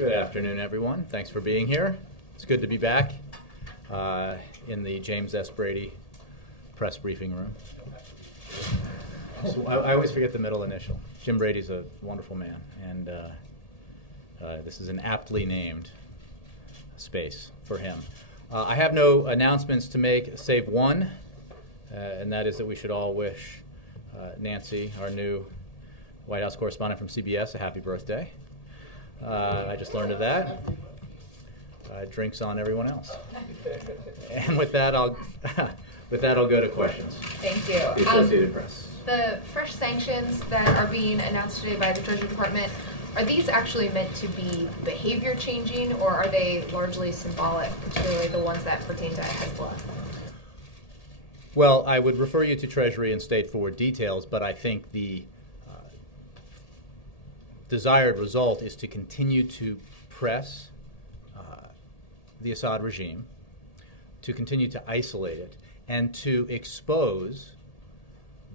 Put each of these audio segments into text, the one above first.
Good afternoon, everyone. Thanks for being here. It's good to be back in the James S. Brady Press Briefing Room. So I always forget the middle initial. Jim Brady's a wonderful man, and this is an aptly named space for him. I have no announcements to make, save one, and that is that we should all wish Nancy, our new White House correspondent from CBS, a happy birthday. I just learned of that. Drinks on everyone else. And with that, I'll go to questions. Thank you. The Associated Press. The fresh sanctions that are being announced today by the Treasury Department, are these actually meant to be behavior changing, or are they largely symbolic, particularly the ones that pertain to Hezbollah? Well, I would refer you to Treasury and State for details, but I think the desired result is to continue to press the Assad regime, to continue to isolate it, and to expose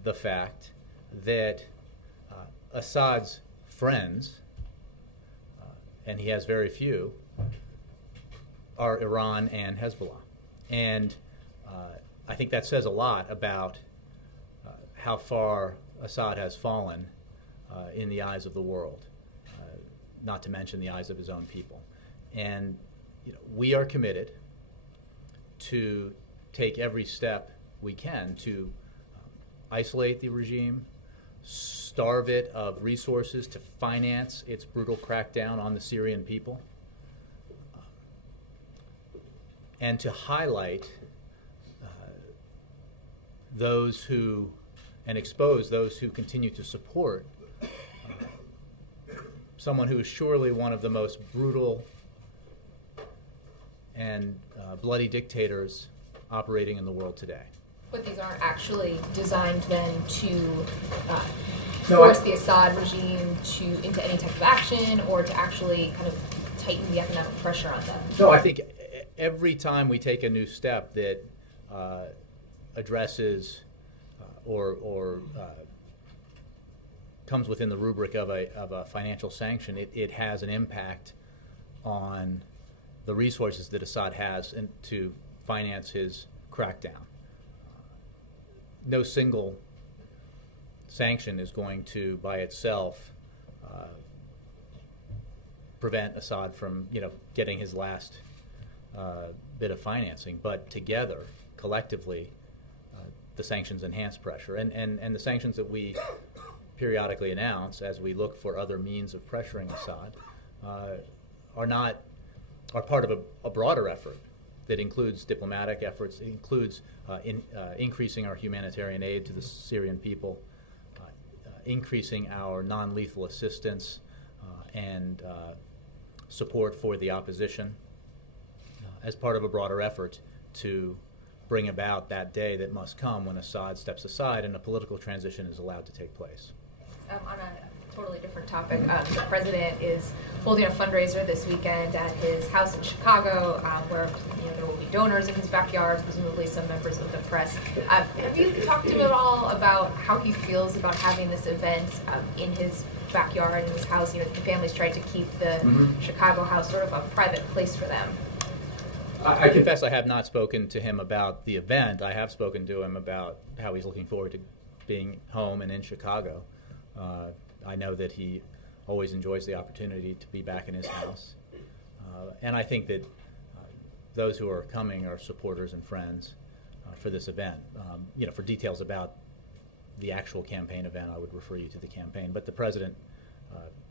the fact that Assad's friends, and he has very few, are Iran and Hezbollah. And I think that says a lot about how far Assad has fallen in the eyes of the world, not to mention the eyes of his own people. And we are committed to take every step we can to isolate the regime, starve it of resources to finance its brutal crackdown on the Syrian people, and to highlight those who, and expose those who continue to support someone who is surely one of the most brutal and bloody dictators operating in the world today. But these aren't actually designed then to force the Assad regime into any type of action, or to actually kind of tighten the economic pressure on them? No, I think every time we take a new step that addresses or comes within the rubric of a financial sanction, it has an impact on the resources that Assad has to finance his crackdown. No single sanction is going to, by itself, prevent Assad from, getting his last bit of financing. But together, collectively, the sanctions enhance pressure, and the sanctions that we periodically announce as we look for other means of pressuring Assad are part of a broader effort that includes diplomatic efforts. It includes increasing our humanitarian aid to the Syrian people, increasing our non-lethal assistance and support for the opposition as part of a broader effort to bring about that day that must come when Assad steps aside and a political transition is allowed to take place. On a totally different topic, the president is holding a fundraiser this weekend at his house in Chicago, where there will be donors in his backyard, presumably some members of the press. Have you talked to him at all about how he feels about having this event in his backyard, in his house? The family's tried to keep the Chicago house sort of a private place for them. I confess I have not spoken to him about the event. I have spoken to him about how he's looking forward to being home and in Chicago. I know that he always enjoys the opportunity to be back in his house. And I think that those who are coming are supporters and friends for this event. For details about the actual campaign event, I would refer you to the campaign. But the president,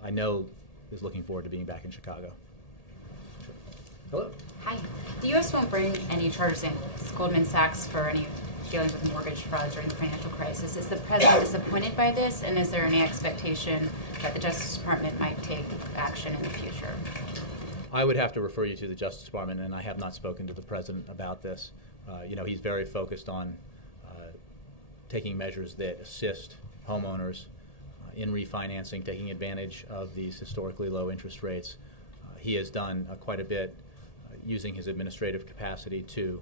I know, is looking forward to being back in Chicago. Sure. Hello. Hi. The U.S. won't bring any charges against Goldman Sachs for any dealings with mortgage fraud during the financial crisis. Is the president disappointed by this, and is there any expectation that the Justice Department might take action in the future? I would have to refer you to the Justice Department, and I have not spoken to the president about this. He's very focused on taking measures that assist homeowners in refinancing, taking advantage of these historically low interest rates. He has done quite a bit using his administrative capacity to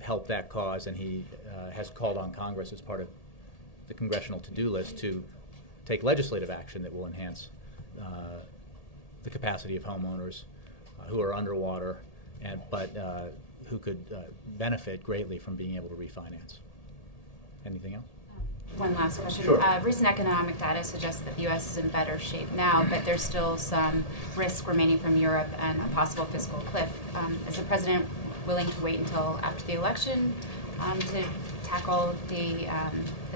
help that cause, and he has called on Congress as part of the congressional to-do list to take legislative action that will enhance the capacity of homeowners who are underwater, but who could benefit greatly from being able to refinance. Anything else? One last question. Sure. Recent economic data suggests that the U.S. is in better shape now, but there's still some risk remaining from Europe and a possible fiscal cliff. Is the president willing to wait until after the election to tackle the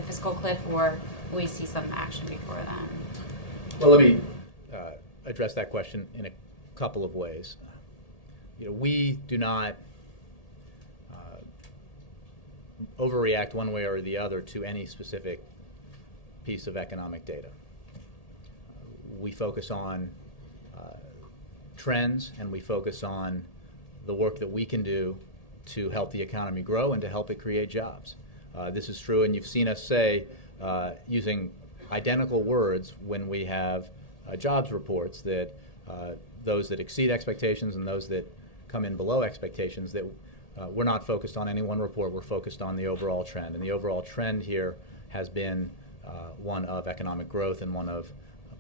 fiscal cliff, or will we see some action before then? Well, let me address that question in a couple of ways. We do not overreact one way or the other to any specific piece of economic data. We focus on trends, and we focus on the work that we can do to help the economy grow and to help it create jobs. This is true, and you've seen us say, using identical words when we have jobs reports, that those that exceed expectations and those that come in below expectations, that we're not focused on any one report, we're focused on the overall trend. And the overall trend here has been one of economic growth and one of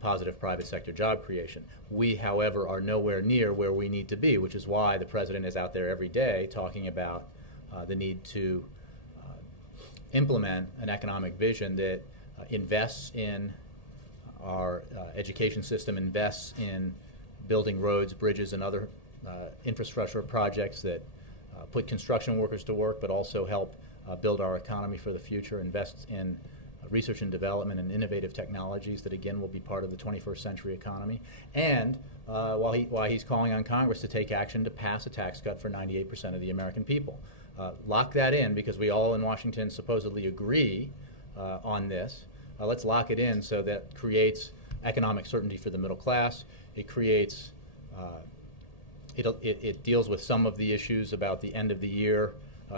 positive private sector job creation. We, however, are nowhere near where we need to be, which is why the president is out there every day talking about the need to implement an economic vision that invests in our education system, invests in building roads, bridges, and other infrastructure projects that put construction workers to work, but also help build our economy for the future, invest in research and development and innovative technologies that, again, will be part of the 21st century economy. And while he's calling on Congress to take action to pass a tax cut for 98% of the American people. Lock that in, because we all in Washington supposedly agree on this. Let's lock it in so that creates economic certainty for the middle class. It creates it deals with some of the issues about the end of the year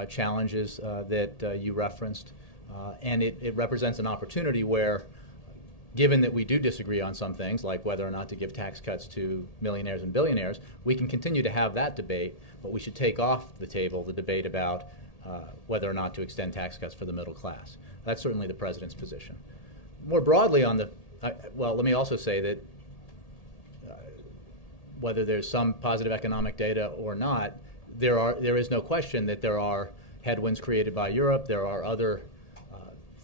challenges that you referenced, and it represents an opportunity where, given that we do disagree on some things, like whether or not to give tax cuts to millionaires and billionaires, we can continue to have that debate, but we should take off the table the debate about whether or not to extend tax cuts for the middle class. That's certainly the president's position. More broadly on the, well, let me also say that whether there's some positive economic data or not, there is no question that there are headwinds created by Europe. There are other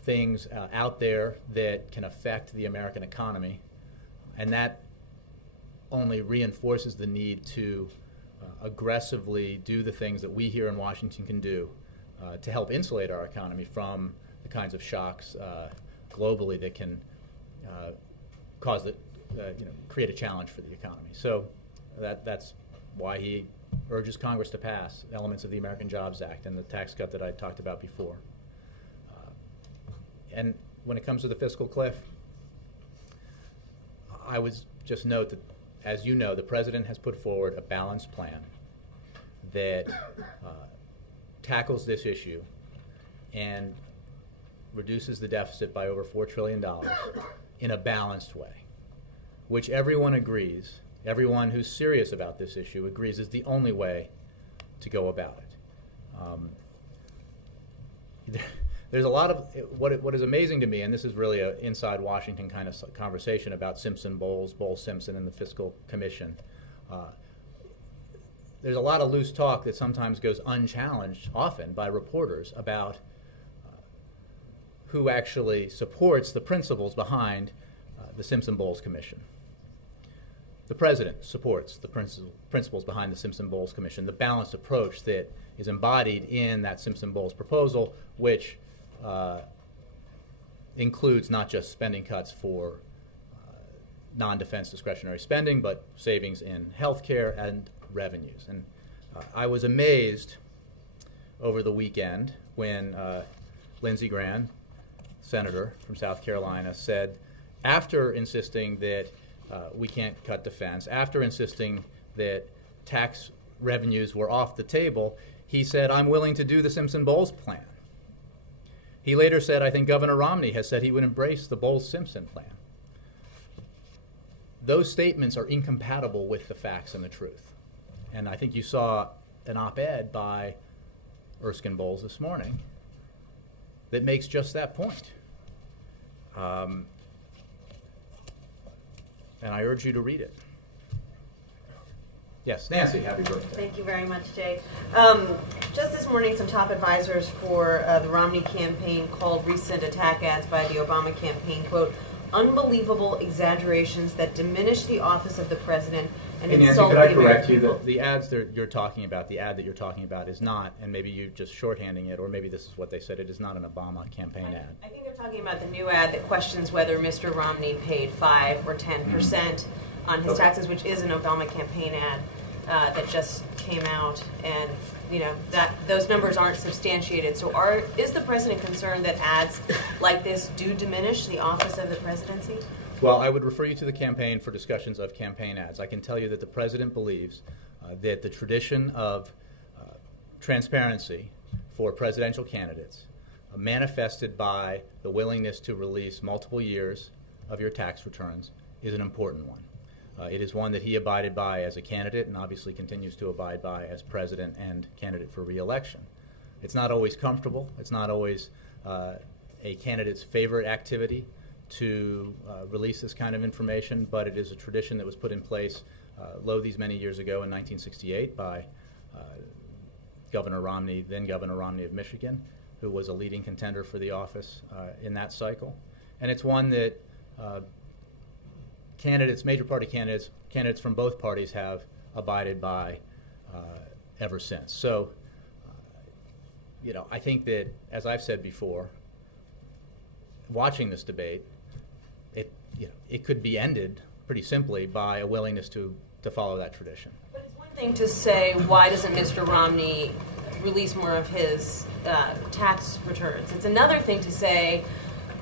things out there that can affect the American economy, and that only reinforces the need to aggressively do the things that we here in Washington can do to help insulate our economy from the kinds of shocks globally that can cause create a challenge for the economy. So that's why he urges Congress to pass elements of the American Jobs Act and the tax cut that I talked about before. And when it comes to the fiscal cliff, I would just note that, as you know, the president has put forward a balanced plan that tackles this issue and reduces the deficit by over $4 trillion in a balanced way, which everyone agrees, everyone who's serious about this issue agrees is the only way to go about it. There's a lot of, what is amazing to me, and this is really an inside Washington kind of conversation about Simpson-Bowles, Bowles-Simpson, and the Fiscal Commission. There's a lot of loose talk that sometimes goes unchallenged, often, by reporters about who actually supports the principles behind the Simpson-Bowles Commission. The president supports the principles behind the Simpson-Bowles Commission, the balanced approach that is embodied in that Simpson-Bowles proposal, which includes not just spending cuts for non-defense discretionary spending, but savings in health care and revenues. And I was amazed over the weekend when Lindsey Graham, senator from South Carolina, said, after insisting that we can't cut defense, after insisting that tax revenues were off the table, he said, I'm willing to do the Simpson-Bowles plan. He later said, I think Governor Romney has said he would embrace the Bowles-Simpson plan. Those statements are incompatible with the facts and the truth. And I think you saw an op-ed by Erskine Bowles this morning that makes just that point. And I urge you to read it. Yes, Nancy, happy birthday. Thank you very much, Jay. Just this morning, some top advisors for the Romney campaign called recent attack ads by the Obama campaign, quote, unbelievable exaggerations that diminish the office of the president and Hey, Nancy, insult could the I American correct you people. that the ads that you're talking about, the ad that you're talking about is not, and maybe you just shorthanding it, or maybe this is what they said, it is not an Obama campaign ad. I think they're talking about the new ad that questions whether Mr. Romney paid 5 or 10% on his taxes, which is an Obama campaign ad that just came out, and that those numbers aren't substantiated. So is the president concerned that ads like this do diminish the office of the presidency? Well, I would refer you to the campaign for discussions of campaign ads. I can tell you that the president believes that the tradition of transparency for presidential candidates, manifested by the willingness to release multiple years of your tax returns, is an important one. It is one that he abided by as a candidate and obviously continues to abide by as president and candidate for re-election. It's not always comfortable. It's not always a candidate's favorite activity to release this kind of information, but it is a tradition that was put in place these many years ago in 1968 by Governor Romney, then Governor Romney of Michigan, who was a leading contender for the office in that cycle. And it's one that major party candidates from both parties have abided by ever since. So, I think that, as I've said before, watching this debate, it could be ended pretty simply by a willingness to follow that tradition. But it's one thing to say, why doesn't Mr. Romney release more of his tax returns? It's another thing to say,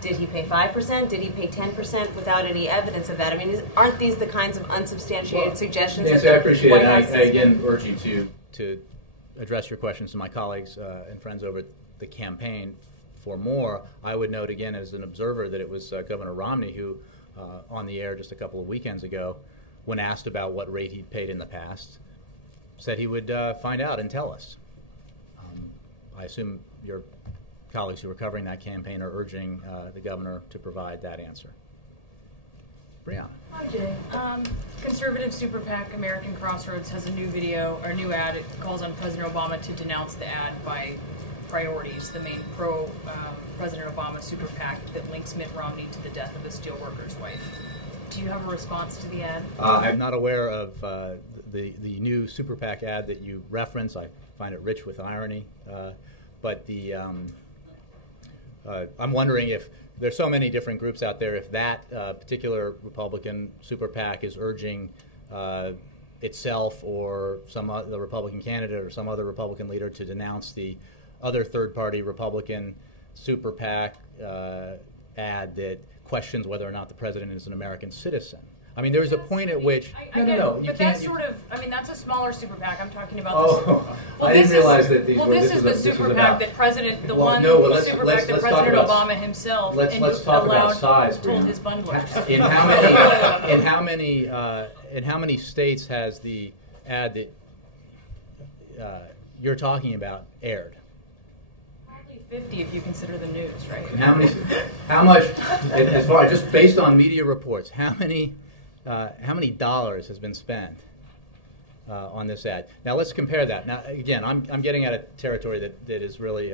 did he pay 5%? Did he pay 10% without any evidence of that? I mean, aren't these the kinds of unsubstantiated suggestions? Nancy, I appreciate it. And I again been... urge you to address your questions to my colleagues and friends over at the campaign for more. I would note again as an observer that it was Governor Romney who, on the air just a couple of weekends ago, when asked about what rate he'd paid in the past, said he would find out and tell us. I assume your colleagues who are covering that campaign are urging the governor to provide that answer. Brianna. Hi, Jay. Conservative super PAC American Crossroads has a new video or new ad. It calls on President Obama to denounce the ad by priorities, the main pro-President Obama super PAC that links Mitt Romney to the death of a steelworker's wife. Do you have a response to the ad? I'm not aware of the new super PAC ad that you reference. I find it rich with irony. But I'm wondering if there's so many different groups out there, if that particular Republican super PAC is urging itself or some other Republican candidate or some other Republican leader to denounce the other third-party Republican super PAC ad that questions whether or not the president is an American citizen. I mean, there's a point at which no. But that's sort of, I mean, that's a smaller super PAC. I'm talking about. I didn't realize that these were. Well, this is the super PAC that President, the one super PAC that President Obama himself let's talk about size, told his bundlers. In how many states has the ad that you're talking about aired? 50 if you consider the news, right? And how much, as far just based on media reports, how many dollars has been spent on this ad? Now let's compare that. Now again, I'm getting at a territory that is really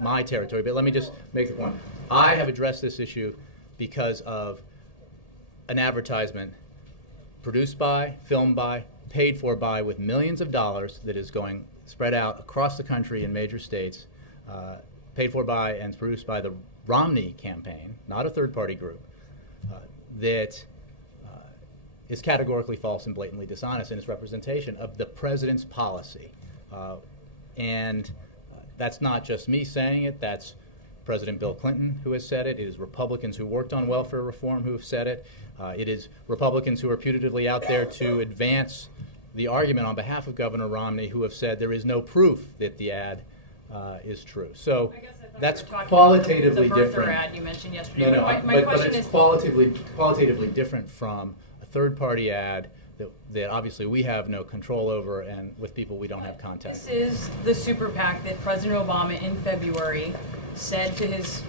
my territory, but let me just make the point. I have addressed this issue because of an advertisement produced by, filmed by, paid for by, with millions of dollars that is going spread out across the country in major states, paid for by and produced by the Romney campaign, not a third-party group, that is categorically false and blatantly dishonest in its representation of the president's policy. And that's not just me saying it, that's President Bill Clinton who has said it. It is Republicans who worked on welfare reform who have said it. It is Republicans who are putatively out there to advance the argument on behalf of Governor Romney who have said there is no proof that the ad is true. So that's qualitatively different. The ad you mentioned yesterday. No, my but question it's is qualitatively different from a third-party ad that obviously we have no control over, and with people we don't have contact. This is the super PAC that President Obama in February said to his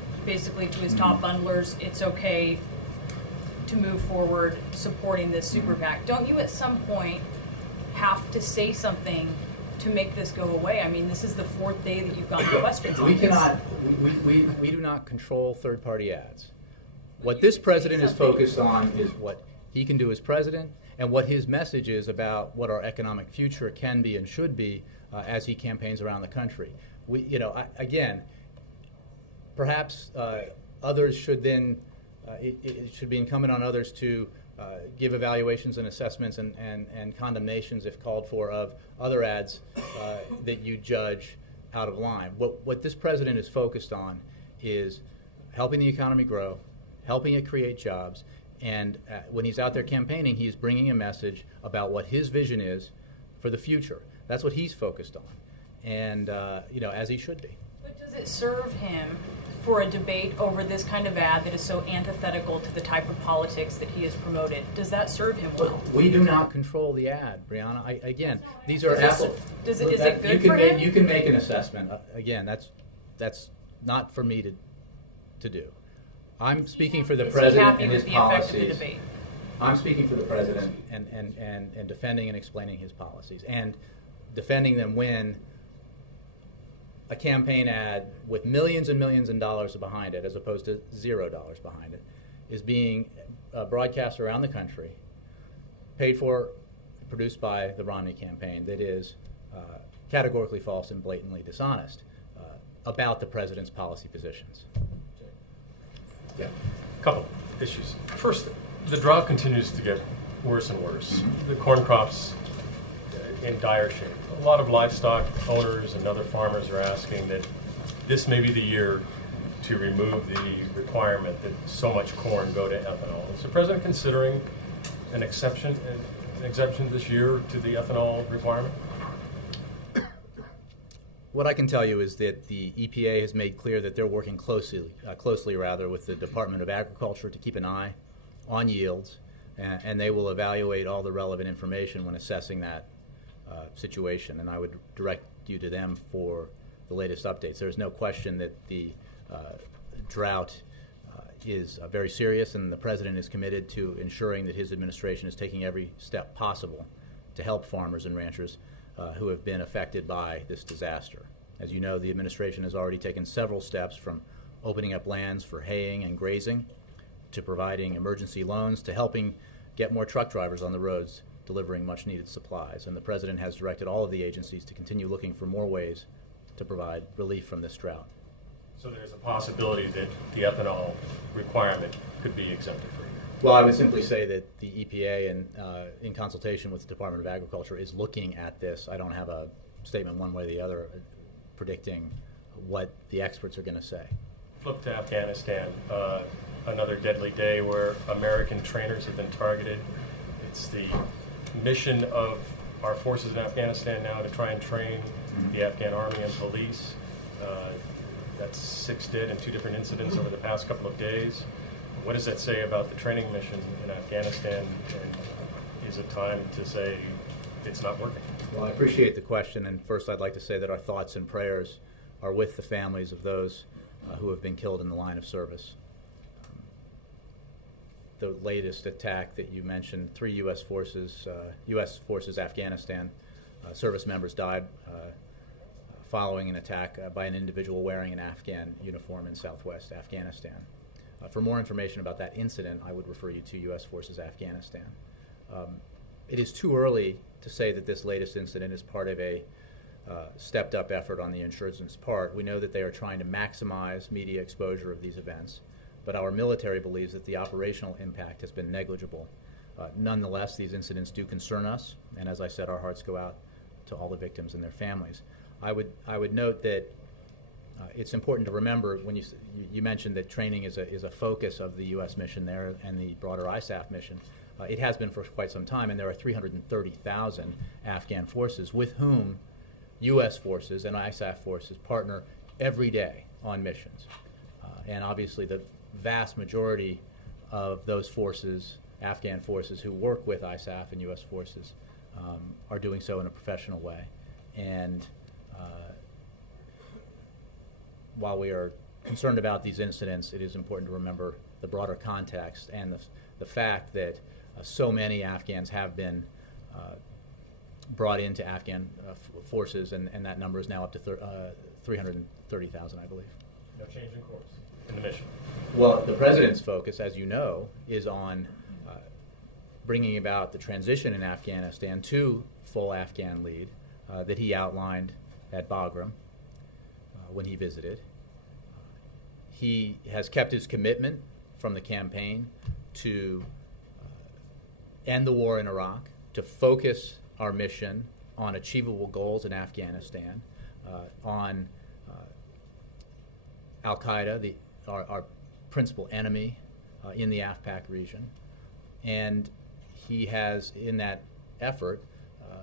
top bundlers, it's okay to move forward supporting this super PAC. Don't you at some point have to say something to make this go away? I mean, this is the fourth day that you've gotten questions on We this. cannot, we do not control third-party ads. What this president is focused on is what he can do as president and what his message is about what our economic future can be and should be as he campaigns around the country. Again, perhaps others should then, it should be incumbent on others to give evaluations and assessments and condemnations, if called for, of other ads that you judge out of line. What this president is focused on is helping the economy grow, helping it create jobs, and when he's out there campaigning, he's bringing a message about what his vision is for the future. That's what he's focused on, and as he should be. But does it serve him for a debate over this kind of ad that is so antithetical to the type of politics that he has promoted? Does that serve him well? We do not control the ad, Brianna. Again, these are Is it good for him? You can make an assessment. Again, that's not for me to do. I'm speaking for the president and his policies. I'm speaking for the president and defending and explaining his policies and defending them when a campaign ad with millions and millions of dollars behind it, as opposed to $0 behind it, is being broadcast around the country, paid for, produced by the Romney campaign, that is categorically false and blatantly dishonest about the president's policy positions. Yeah. A couple issues. First, the drought continues to get worse and worse. Mm-hmm. The corn crop's in dire shape. A lot of livestock owners and other farmers are asking that this may be the year to remove the requirement that so much corn go to ethanol. Is the president considering an exemption this year to the ethanol requirement? What I can tell you is that the EPA has made clear that they're working closely with the Department of Agriculture to keep an eye on yields, and they will evaluate all the relevant information when assessing that situation. And I would direct you to them for the latest updates. There's no question that the drought is very serious, and the president is committed to ensuring that his administration is taking every step possible to help farmers and ranchers who have been affected by this disaster. As you know, the administration has already taken several steps, from opening up lands for haying and grazing to providing emergency loans to helping get more truck drivers on the roads delivering much needed supplies. And the president has directed all of the agencies to continue looking for more ways to provide relief from this drought. So there's a possibility that the ethanol requirement could be exempted for a year? Well, I would simply say that the EPA, in consultation with the Department of Agriculture, is looking at this. I don't have a statement one way or the other predicting what the experts are going to say. Flip to Afghanistan, another deadly day where American trainers have been targeted. It's the mission of our forces in Afghanistan now to try and train the Afghan army and police. That's 6 dead in 2 different incidents over the past couple of days. What does that say about the training mission in Afghanistan? And is it time to say it's not working? Well, I appreciate the question, and first I'd like to say that our thoughts and prayers are with the families of those who have been killed in the line of service. The latest attack that you mentioned, 3 U.S. forces, Afghanistan service members died following an attack by an individual wearing an Afghan uniform in southwest Afghanistan. For more information about that incident, I would refer you to U.S. Forces Afghanistan. It is too early to say that this latest incident is part of a stepped-up effort on the insurgents' part. We know that they are trying to maximize media exposure of these events, but our military believes that the operational impact has been negligible. Nonetheless, these incidents do concern us, and as I said, our hearts go out to all the victims and their families. I would note that it's important to remember, when you mentioned that training is a focus of the U.S. mission there and the broader ISAF mission. It has been for quite some time, and there are 330,000 Afghan forces with whom U.S. forces and ISAF forces partner every day on missions. And obviously the vast majority of those forces, Afghan forces who work with ISAF and U.S. forces, are doing so in a professional way. And while we are concerned about these incidents, it is important to remember the broader context and the fact that so many Afghans have been brought into Afghan forces, and that number is now up to 330,000, I believe. No change in course in the mission. Well, the president's focus, as you know, is on bringing about the transition in Afghanistan to full Afghan lead that he outlined at Bagram when he visited. He has kept his commitment from the campaign to end the war in Iraq, to focus our mission on achievable goals in Afghanistan, on Al-Qaeda, our principal enemy in the AfPak region. And he has, in that effort,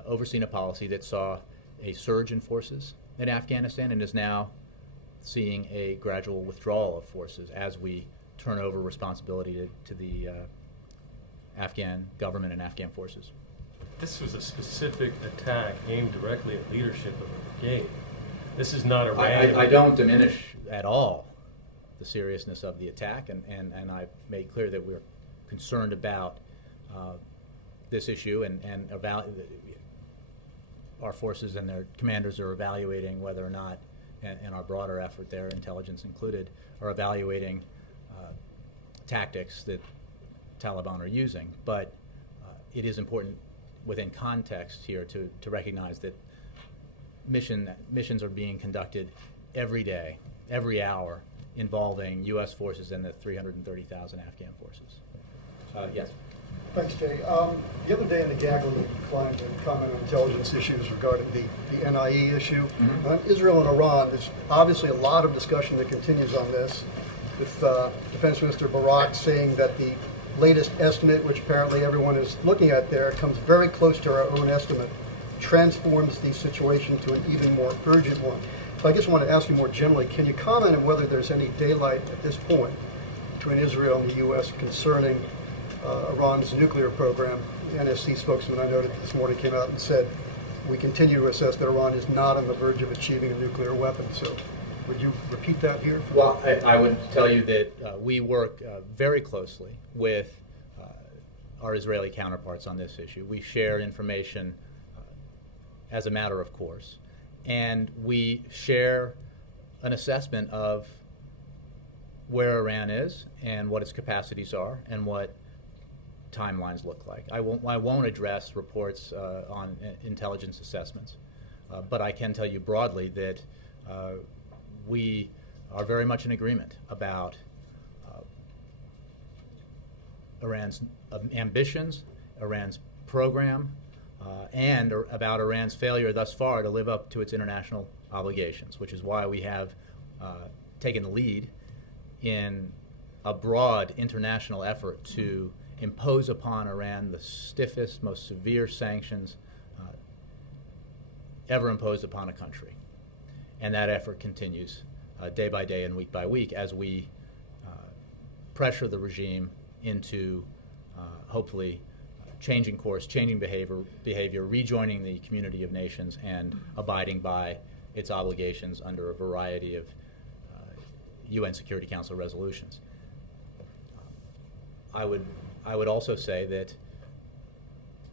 overseen a policy that saw a surge in forces in Afghanistan and is now seeing a gradual withdrawal of forces as we turn over responsibility to the Afghan government and Afghan forces. This was a specific attack aimed directly at leadership of the brigade. This is not a random... I don't diminish at all the seriousness of the attack, and I've made clear that we're concerned about this issue, and our forces and their commanders are evaluating whether or not, and our broader effort there, intelligence included, are evaluating tactics that Taliban are using. But it is important within context here to recognize that missions are being conducted every day, every hour, involving U.S. forces and the 330,000 Afghan forces. Yes? Thanks, Jay. The other day in the gaggle, you declined to comment on intelligence issues regarding the NIE issue. Mm-hmm. On Israel and Iran, there's obviously a lot of discussion that continues on this, with Defense Minister Barak saying that the latest estimate, which apparently everyone is looking at there, comes very close to our own estimate, transforms the situation to an even more urgent one. So I guess I want to ask you more generally, can you comment on whether there's any daylight at this point between Israel and the U.S. concerning Iran's nuclear program? The NSC spokesman I noted this morning came out and said, we continue to assess that Iran is not on the verge of achieving a nuclear weapon. So would you repeat that here? Well, I would tell you that we work very closely with our Israeli counterparts on this issue. We share information as a matter of course, and we share an assessment of where Iran is and what its capacities are and what timelines look like. I won't address reports on intelligence assessments, but I can tell you broadly that we are very much in agreement about Iran's ambitions, Iran's program, and about Iran's failure thus far to live up to its international obligations, which is why we have taken the lead in a broad international effort to impose upon Iran the stiffest, most severe sanctions ever imposed upon a country. And that effort continues day by day and week by week as we pressure the regime into hopefully changing course, changing behavior, rejoining the community of nations, and abiding by its obligations under a variety of UN Security Council resolutions. I would also say that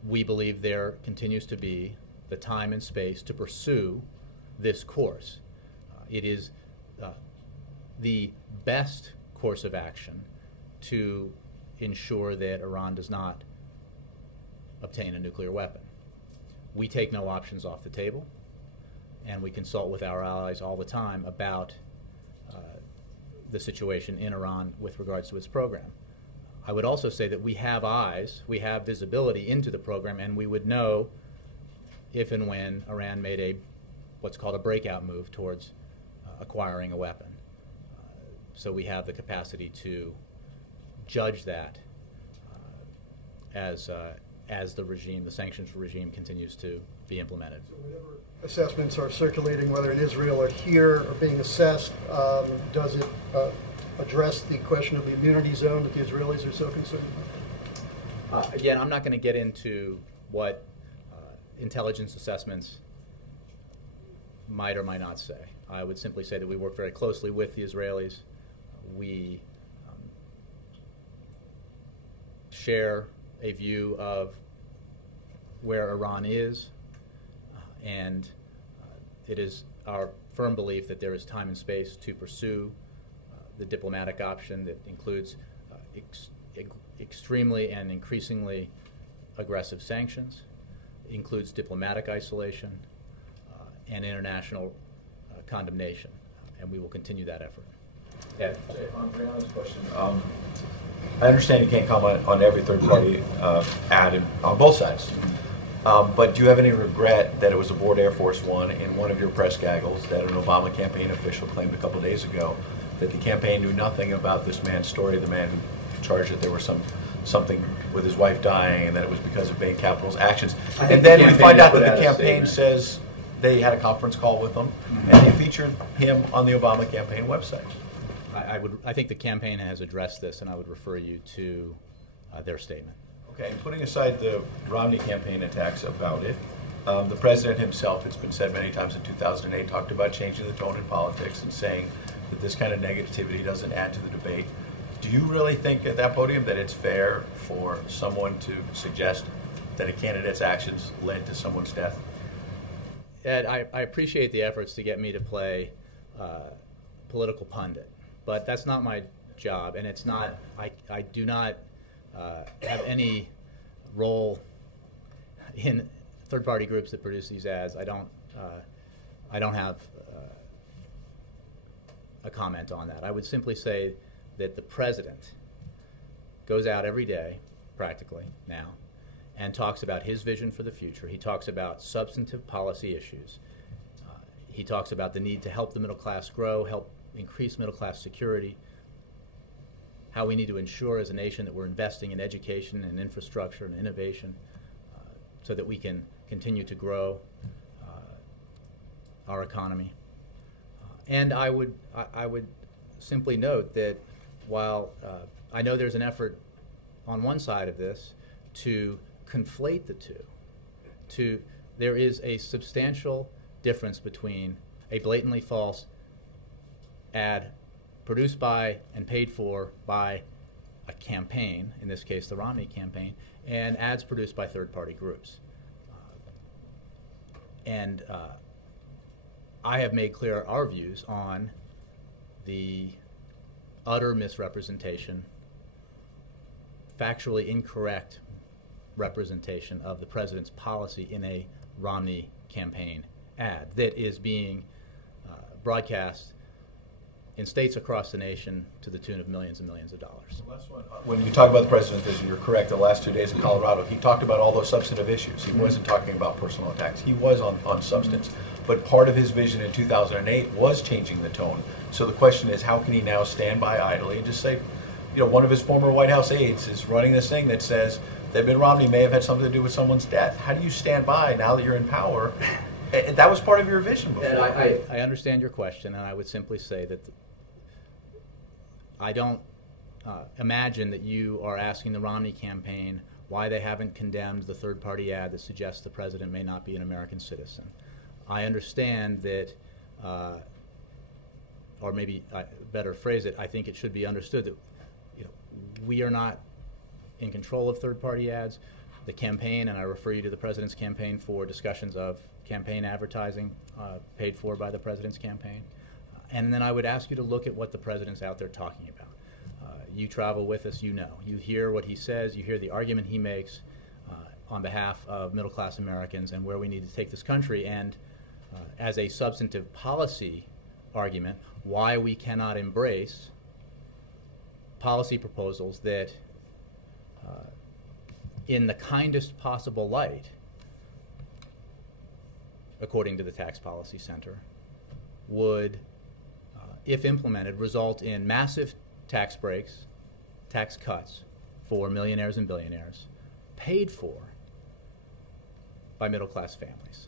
we believe there continues to be the time and space to pursue this course. It is the best course of action to ensure that Iran does not obtain a nuclear weapon. We take no options off the table, and we consult with our allies all the time about the situation in Iran with regards to its program. I would also say that we have eyes, we have visibility into the program, and we would know if and when Iran made what's called a breakout move towards acquiring a weapon. So we have the capacity to judge that as the sanctions regime continues to be implemented. So whatever assessments are circulating, whether in Israel or here, are being assessed, does it address the question of the immunity zone that the Israelis are so concerned about? Again, I'm not going to get into what intelligence assessments might or might not say. I would simply say that we work very closely with the Israelis. We share a view of where Iran is and it is our firm belief that there is time and space to pursue the diplomatic option that includes extremely and increasingly aggressive sanctions, includes diplomatic isolation, and international condemnation, and we will continue that effort. Yeah, on Brianna's question, I understand you can't comment on every third-party ad on both sides, but do you have any regret that it was aboard Air Force One in one of your press gaggles that an Obama campaign official claimed a couple days ago that the campaign knew nothing about this man's story, the man who charged that there was something with his wife dying and that it was because of Bain Capital's actions. And then we find out that the campaign says they had a conference call with him, and they featured him on the Obama campaign website. I think the campaign has addressed this, and I would refer you to their statement. Okay, and putting aside the Romney campaign attacks about it, the president himself, it's been said many times in 2008, talked about changing the tone in politics and saying that this kind of negativity doesn't add to the debate. Do you really think at that podium that it's fair for someone to suggest that a candidate's actions led to someone's death? Ed, I appreciate the efforts to get me to play political pundit, but that's not my job, and it's not. I do not have any role in third-party groups that produce these ads. I don't have a comment on that. I would simply say that the president goes out every day, practically now, and talks about his vision for the future. He talks about substantive policy issues. He talks about the need to help the middle class grow, help increase middle class security, how we need to ensure as a nation that we're investing in education and infrastructure and innovation so that we can continue to grow our economy. And I would simply note that while I know there's an effort on one side of this to conflate the two, there is a substantial difference between a blatantly false ad produced by and paid for by a campaign, in this case the Romney campaign, and ads produced by third-party groups. And I have made clear our views on the utter misrepresentation, factually incorrect representation of the president's policy in a Romney campaign ad that is being broadcast in states across the nation to the tune of millions and millions of dollars. The last one, when you talk about the president's vision, you're correct. The last 2 days in Colorado, he talked about all those substantive issues. He wasn't talking about personal attacks. He was on substance. But part of his vision in 2008 was changing the tone. So the question is, how can he now stand by idly and just say, you know, one of his former White House aides is running this thing that says that Mitt Romney may have had something to do with someone's death. How do you stand by now that you're in power? And that was part of your vision before. And I understand your question, and I would simply say that I don't imagine that you are asking the Romney campaign why they haven't condemned the third-party ad that suggests the president may not be an American citizen. I understand that, or maybe better phrase it, I think it should be understood that we are not in control of third-party ads. The campaign, and I refer you to the president's campaign for discussions of campaign advertising paid for by the president's campaign. And then I would ask you to look at what the president's out there talking about. You travel with us, you know. You hear what he says, you hear the argument he makes on behalf of middle-class Americans and where we need to take this country, and as a substantive policy argument, why we cannot embrace policy proposals that, in the kindest possible light, according to the Tax Policy Center, would, if implemented, result in massive tax breaks, tax cuts for millionaires and billionaires, paid for by middle-class families.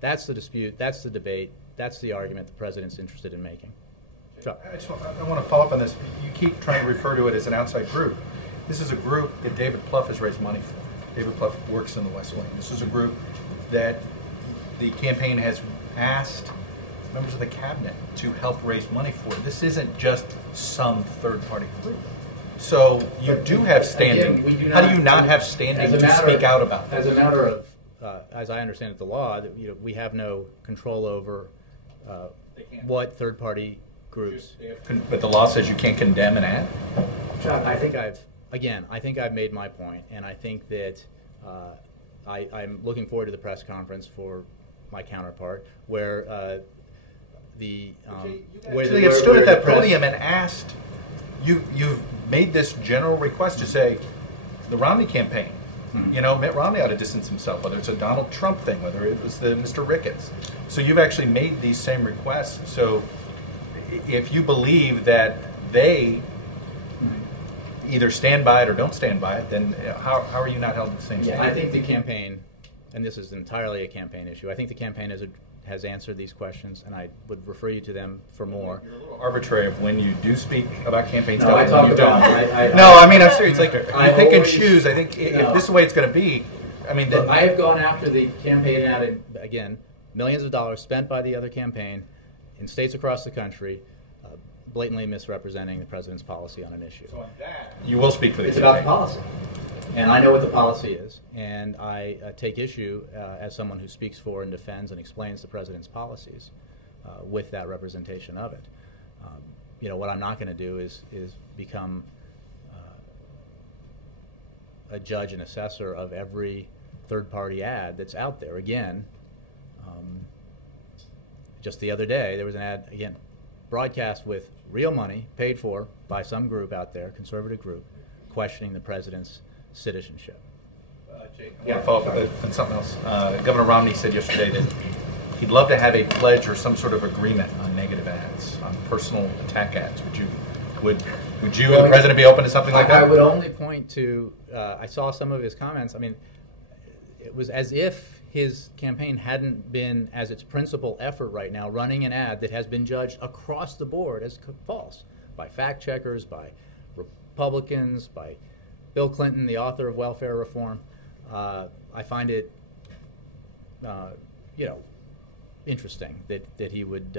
That's the dispute, that's the debate, that's the argument the president's interested in making. I want to follow up on this. You keep trying to refer to it as an outside group. This is a group that David Plouffe has raised money for. David Plouffe works in the West Wing. This is a group that the campaign has asked members of the cabinet to help raise money for. This isn't just some third-party group. So you do have standing. Again, how do you not have standing to speak out about this? As a matter of as I understand it, the law, that, we have no control over what third-party groups. But the law says you can't condemn an ad? Chuck, I think I've made my point, and I think that I'm looking forward to the press conference for my counterpart, where You have stood at that podium and asked, you've made this general request to say, the Romney campaign, Mitt Romney ought to distance himself, whether it's a Donald Trump thing, whether it was the Mr. Ricketts. So you've actually made these same requests. So if you believe that they either stand by it or don't stand by it, then how are you not held to the same standard? I think the campaign, and this is entirely a campaign issue, I think the campaign has answered these questions, and I would refer you to them for more. You're a little arbitrary of when you do speak about campaign No, stuff I and talk when you about- don't. I- I'm serious. Like, you pick and choose. I think if No. this is the way it's going to be, Look, I have gone after the campaign ad, and again, millions of dollars spent by the other campaign in states across the country, blatantly misrepresenting the president's policy on an issue. So on that, you will speak for the It's campaign. about the policy. And I know what the policy is, and I take issue as someone who speaks for and defends and explains the president's policies with that representation of it. What I'm not going to do is become a judge and assessor of every third-party ad that's out there. Again, just the other day, there was an ad, again, broadcast with real money paid for by some group out there, conservative group, questioning the president's citizenship. Jake, I want to follow up on something else. Governor Romney said yesterday that he'd love to have a pledge or some sort of agreement on negative ads, on personal attack ads. Would you and the president be open to something like that? I would only point to, I saw some of his comments. I mean, it was as if his campaign hadn't been, as its principal effort right now, running an ad that has been judged across the board as false by fact checkers, by Republicans, by Bill Clinton, the author of welfare reform. I find it, interesting that he would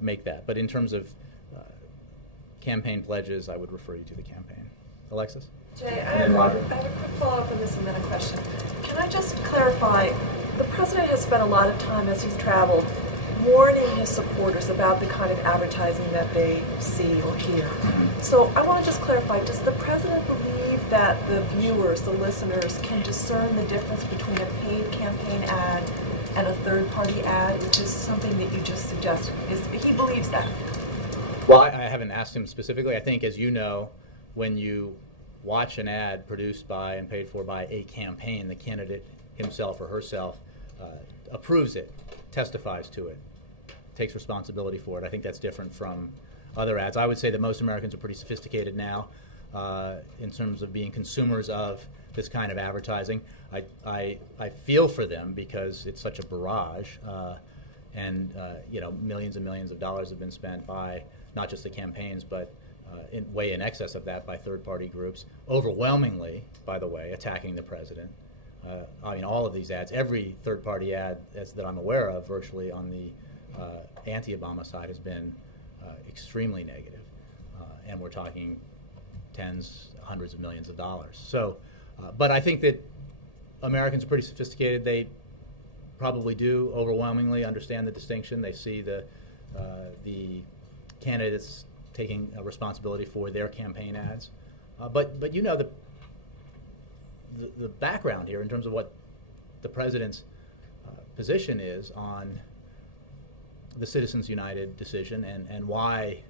make that. But in terms of campaign pledges, I would refer you to the campaign. Alexis? Jay, I And have then Roger. a quick follow-up on this and then a question. Can I just clarify, the president has spent a lot of time as he's traveled warning his supporters about the kind of advertising that they see or hear. So I want to just clarify, does the president believe that the viewers, the listeners, can discern the difference between a paid campaign ad and a third-party ad, which is something that you just suggested? He believes that. Well, I haven't asked him specifically. I think, as you know, when you watch an ad produced by and paid for by a campaign, the candidate himself or herself approves it, testifies to it, takes responsibility for it. I think that's different from other ads. I would say that most Americans are pretty sophisticated now in terms of being consumers of this kind of advertising. I feel for them because it's such a barrage, and millions and millions of dollars have been spent by not just the campaigns, but way in excess of that by third-party groups, overwhelmingly, by the way, attacking the president. All of these ads, every third-party ad that I'm aware of, virtually on the anti-Obama side, has been extremely negative, and we're talking tens, hundreds of millions of dollars. So, but I think that Americans are pretty sophisticated. They probably do overwhelmingly understand the distinction. They see the candidates taking responsibility for their campaign ads. But the background here in terms of what the president's position is on the Citizens United decision and why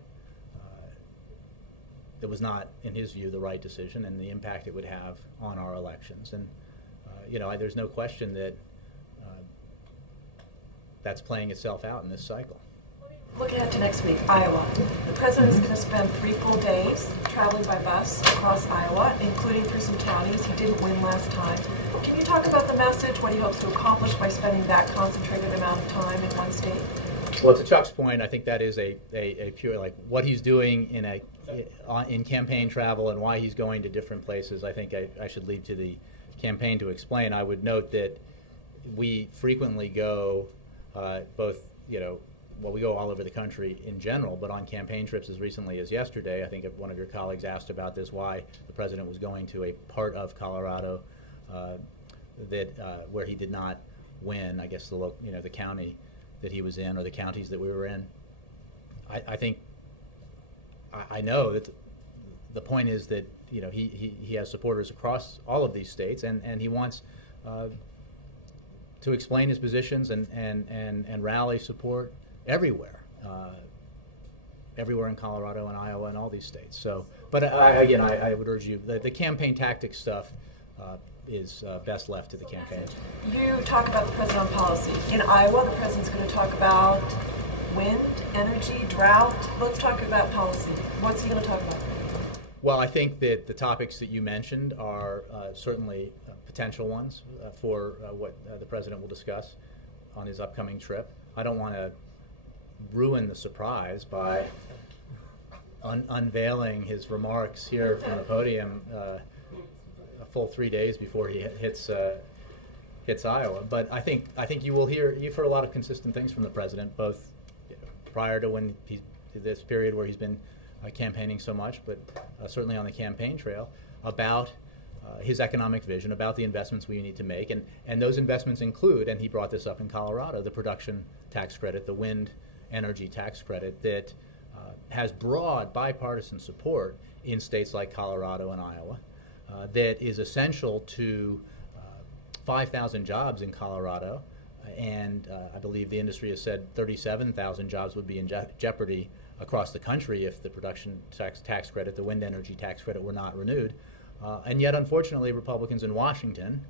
it was not, in his view, the right decision and the impact it would have on our elections. And there's no question that that's playing itself out in this cycle. Look ahead to next week, Iowa. The president is going to spend 3 full days traveling by bus across Iowa, including through some counties. He didn't win last time. Can you talk about the message, what he hopes to accomplish by spending that concentrated amount of time in one state? Well, to Chuck's point, I think that is a pure, like, what he's doing in campaign travel and why he's going to different places. I think I should leave to the campaign to explain. I would note that we frequently go we go all over the country in general, but on campaign trips as recently as yesterday, I think one of your colleagues asked about this, why the president was going to a part of Colorado that where he did not win, I guess the county that he was in or the counties that we were in. I think I know that the point is that he has supporters across all of these states, and he wants to explain his positions and rally support everywhere, everywhere in Colorado and Iowa and all these states. So, but I would urge you the campaign tactics stuff is best left to the campaign. You talk about the president on policy. In Iowa, the president's going to talk about wind, energy, drought. Let's talk about policy. What's he going to talk about? Well, I think that the topics that you mentioned are certainly potential ones for what the president will discuss on his upcoming trip. I don't want to ruin the surprise by unveiling his remarks here from the podium a full 3 days before he hits Iowa. But I think you've heard a lot of consistent things from the president, both prior to this period where he's been campaigning so much, but certainly on the campaign trail, about his economic vision, about the investments we need to make. And those investments include, and he brought this up in Colorado, the production tax credit, the wind energy tax credit that has broad bipartisan support in states like Colorado and Iowa, that is essential to 5,000 jobs in Colorado. And I believe the industry has said 37,000 jobs would be in jeopardy across the country if the production tax credit, the wind energy tax credit, were not renewed. And yet, unfortunately, Republicans in Washington,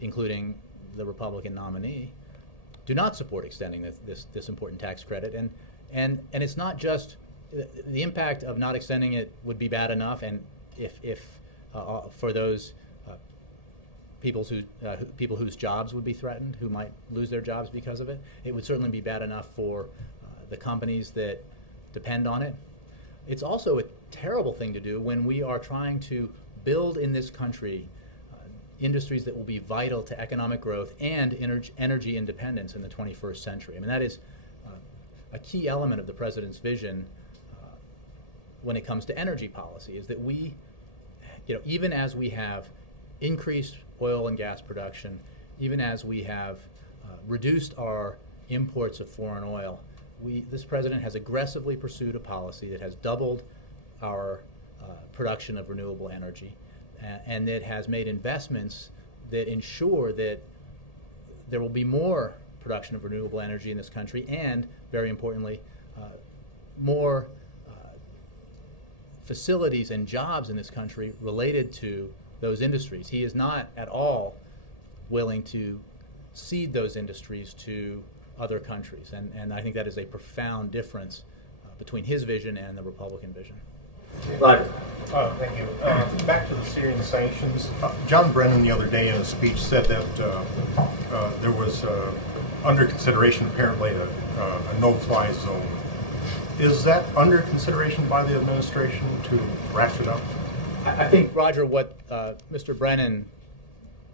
including the Republican nominee, do not support extending this important tax credit. And it's not just the impact of not extending it would be bad enough, and if for those people whose jobs would be threatened, who might lose their jobs because of it, it would certainly be bad enough for the companies that depend on it. It's also a terrible thing to do when we are trying to build in this country industries that will be vital to economic growth and energy independence in the 21st century. I mean, that is a key element of the president's vision when it comes to energy policy, is that we, even as we have increased oil and gas production, even as we have reduced our imports of foreign oil, this president has aggressively pursued a policy that has doubled our production of renewable energy, and that has made investments that ensure that there will be more production of renewable energy in this country, and, very importantly, more facilities and jobs in this country related to those industries. He is not at all willing to cede those industries to other countries, and I think that is a profound difference between his vision and the Republican vision. Roger. Thank you. Back to the Syrian sanctions. John Brennan the other day in a speech said that there was under consideration apparently a no-fly zone. Is that under consideration by the administration to ratchet up? I think, Roger, what Mr. Brennan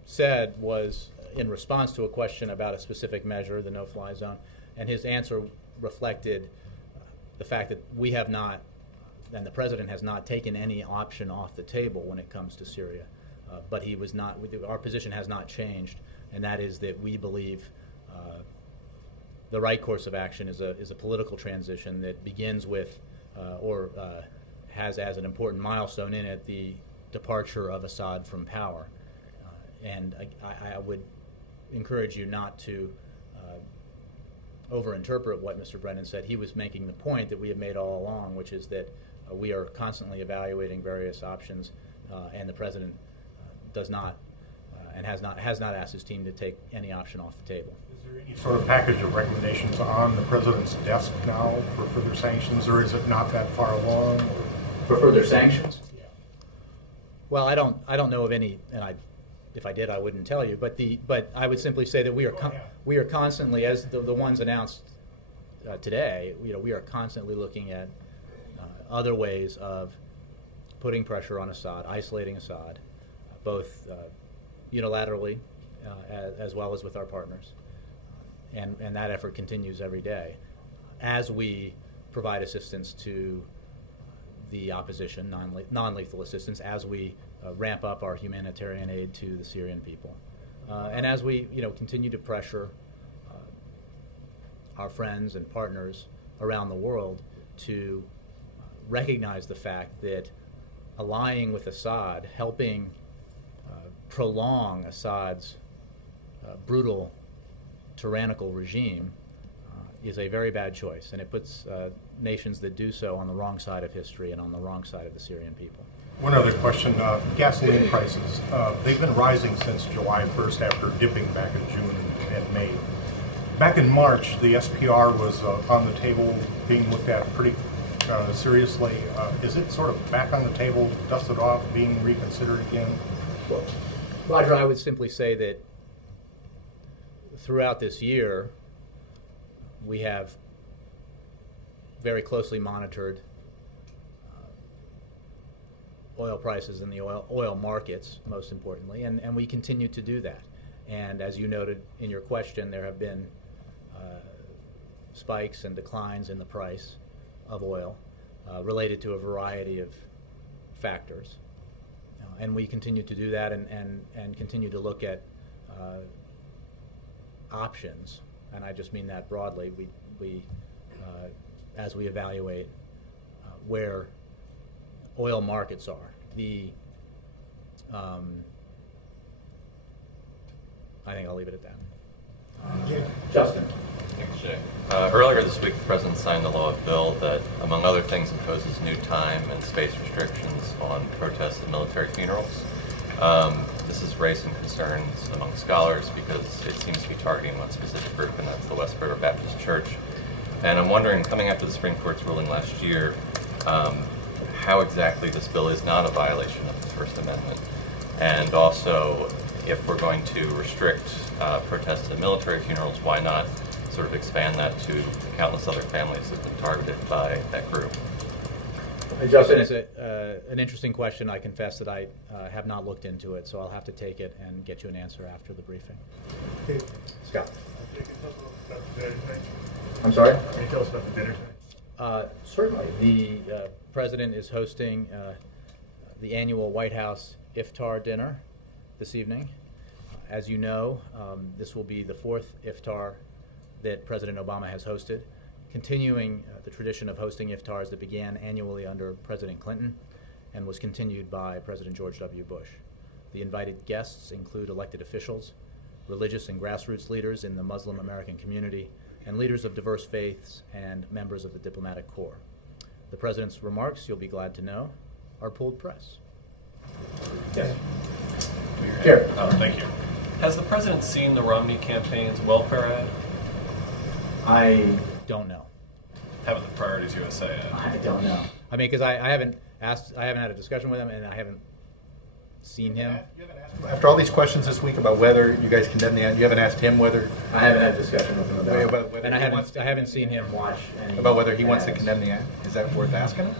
said was in response to a question about a specific measure, the no-fly zone, and his answer reflected the fact that we have not, and the president has not taken any option off the table when it comes to Syria. But he was not. Our position has not changed, and that is that we believe the right course of action is a political transition that begins with, or has as an important milestone in it, the departure of Assad from power. And I would encourage you not to overinterpret what Mr. Brennan said. He was making the point that we have made all along, which is that we are constantly evaluating various options, and the president does not and has not asked his team to take any option off the table. Is there any sort of package of recommendations on the president's desk now for further sanctions, or is it not that far along? For further sanctions? Yeah. Well, I don't know of any, and if I did, I wouldn't tell you. But I would simply say that we are constantly, as the ones announced today, we are constantly looking at other ways of putting pressure on Assad, isolating Assad, both unilaterally as well as with our partners. And that effort continues every day as we provide assistance to the opposition, non-lethal assistance, as we ramp up our humanitarian aid to the Syrian people. And as we continue to pressure our friends and partners around the world to recognize the fact that allying with Assad, helping prolong Assad's brutal, tyrannical regime is a very bad choice, and it puts nations that do so on the wrong side of history and on the wrong side of the Syrian people. One other question, gasoline prices. They've been rising since July 1st after dipping back in June and May. Back in March, the SPR was on the table being looked at pretty seriously. Is it sort of back on the table, dusted off, being reconsidered again? Well, Roger, I would simply say that throughout this year, we have very closely monitored oil prices in the oil markets, most importantly, and we continue to do that. And as you noted in your question, there have been spikes and declines in the price of oil related to a variety of factors. And we continue to do that and continue to look at options, and I just mean that broadly. We as we evaluate where oil markets are. I think I'll leave it at that. Justin. Thanks, Jay. Earlier this week, the President signed a law bill that, among other things, imposes new time and space restrictions on protests at military funerals. This has raised some concerns among scholars because it seems to be targeting one specific group, and that's the West River Baptist Church. And I'm wondering, coming after the Supreme Court's ruling last year, how exactly this bill is not a violation of the First Amendment, and also, if we're going to restrict protests at military funerals, why not sort of expand that to the countless other families that have been targeted by that group? Justin, it's an interesting question. I confess that I have not looked into it, so I'll have to take it and get you an answer after the briefing. Okay. Scott. I'm sorry? Can you tell us about the dinner tonight? Certainly. The President is hosting the annual White House Iftar dinner this evening. As you know, this will be the fourth Iftar that President Obama has hosted, continuing the tradition of hosting iftars that began annually under President Clinton and was continued by President George W. Bush. The invited guests include elected officials, religious and grassroots leaders in the Muslim American community, and leaders of diverse faiths and members of the diplomatic corps. The President's remarks, you'll be glad to know, are pulled press. Yes. Here. Thank you. Has the President seen the Romney campaign's welfare ad? I don't know. How about the Priorities USA ad? I don't know. I mean, because I haven't had a discussion with him, and I haven't seen him. After all these questions this week about whether you guys condemn the ad, you haven't asked him whether... I haven't had a discussion with him about it. And I whether haven't seen him watch any about whether he wants to ads. condemn the ad. Is that worth asking him?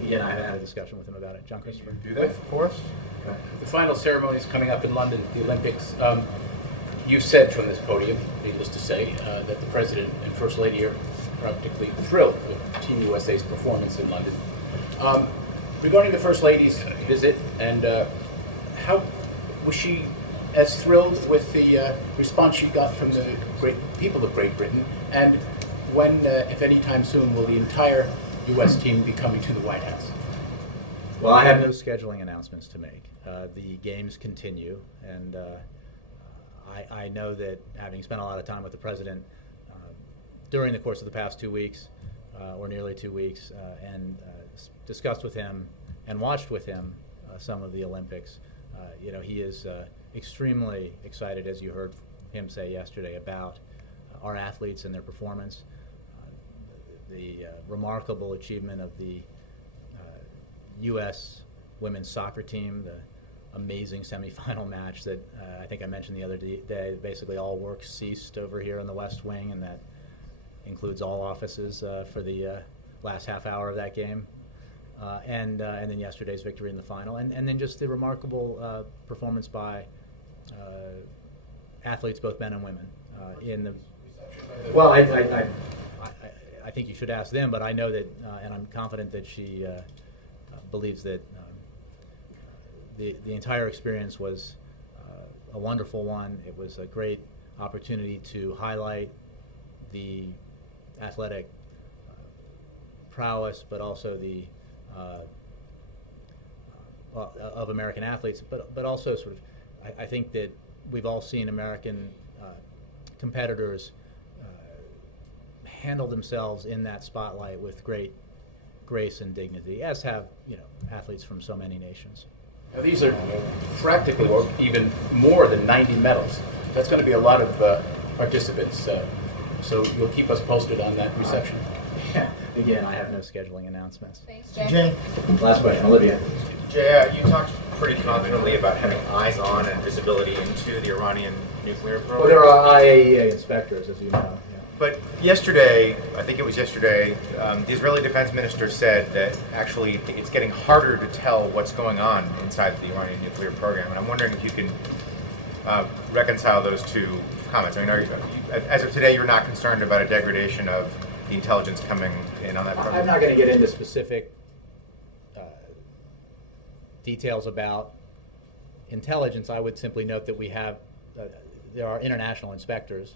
Again, I haven't had a discussion with him about it. John Christopher. Do that for us? The final ceremony is coming up in London, the Olympics. You've said from this podium, needless to say, that the President and First Lady are particularly thrilled with Team USA's performance in London. Regarding the First Lady's visit, and how was she as thrilled with the response she got from the great people of Great Britain? And when, if any time soon, will the entire U.S. team be coming to the White House? Well, I have no scheduling announcements to make. The games continue, and I know that having spent a lot of time with the President during the course of the past 2 weeks, or nearly 2 weeks, and discussed with him and watched with him some of the Olympics, he is extremely excited, as you heard him say yesterday, about our athletes and their performance, the remarkable achievement of the U.S. women's soccer team, the amazing semifinal match that I think I mentioned the other day. Basically, all work ceased over here in the West Wing, and that includes all offices for the last half hour of that game. And then yesterday's victory in the final, and then just the remarkable performance by athletes, both men and women, in the. Well, I think you should ask them, but I know that, and I'm confident that she believes that the entire experience was a wonderful one. It was a great opportunity to highlight the athletic prowess, but also the of American athletes, but also sort of, I think that we've all seen American competitors handle themselves in that spotlight with great grace and dignity, as have athletes from so many nations. Now these are practically, or even more than 90 medals. That's going to be a lot of participants. So you'll keep us posted on that reception. Yeah. Again, I have no scheduling announcements. Thanks, Jay. Jay, Last question, Olivia. Jay, you talked pretty confidently about having eyes on and visibility into the Iranian nuclear program. Well, there are IAEA inspectors, as you know. Yeah. But yesterday, I think it was yesterday, the Israeli defense minister said that actually it's getting harder to tell what's going on inside the Iranian nuclear program. And I'm wondering if you can reconcile those two comments. I mean, as of today, you're not concerned about a degradation of the intelligence coming in on that program? I'm not going to get into specific details about intelligence. I would simply note that we have, there are international inspectors,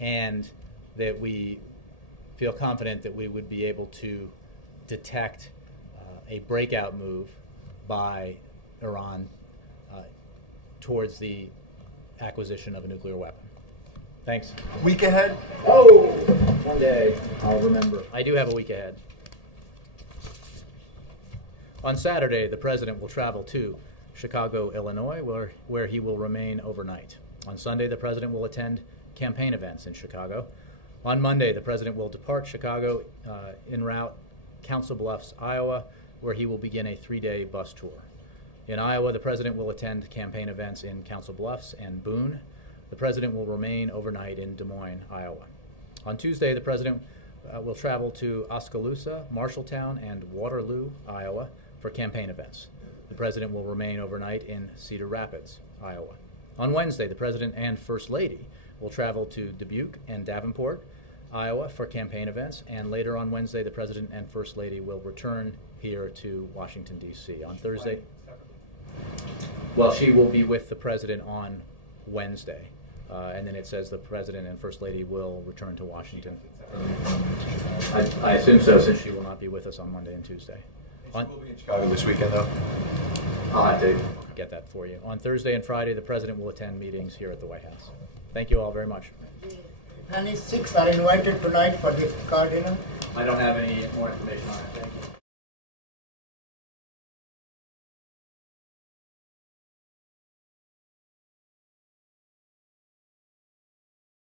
and that we feel confident that we would be able to detect a breakout move by Iran towards the acquisition of a nuclear weapon. Thanks. Week ahead? Oh, one day I'll remember. I do have a week ahead. On Saturday, the President will travel to Chicago, Illinois, where he will remain overnight. On Sunday, the President will attend campaign events in Chicago. On Monday, the President will depart Chicago en route Council Bluffs, Iowa, where he will begin a 3-day bus tour. In Iowa, the President will attend campaign events in Council Bluffs and Boone. The President will remain overnight in Des Moines, Iowa. On Tuesday, the President will travel to Oskaloosa, Marshalltown, and Waterloo, Iowa, for campaign events. The President will remain overnight in Cedar Rapids, Iowa. On Wednesday, the President and First Lady will travel to Dubuque and Davenport, Iowa, for campaign events, and later on Wednesday, the President and First Lady will return here to Washington, D.C. On Thursday, well, she will be with the President on Wednesday, and then it says the President and First Lady will return to Washington. I assume so, since she will not be with us on Monday and Tuesday. She will be in Chicago this weekend, though. I'll have to get that for you. On Thursday and Friday, the President will attend meetings here at the White House. Thank you all very much. And 6 are invited tonight for the car dinner. I don't have any more information on it. Thank you.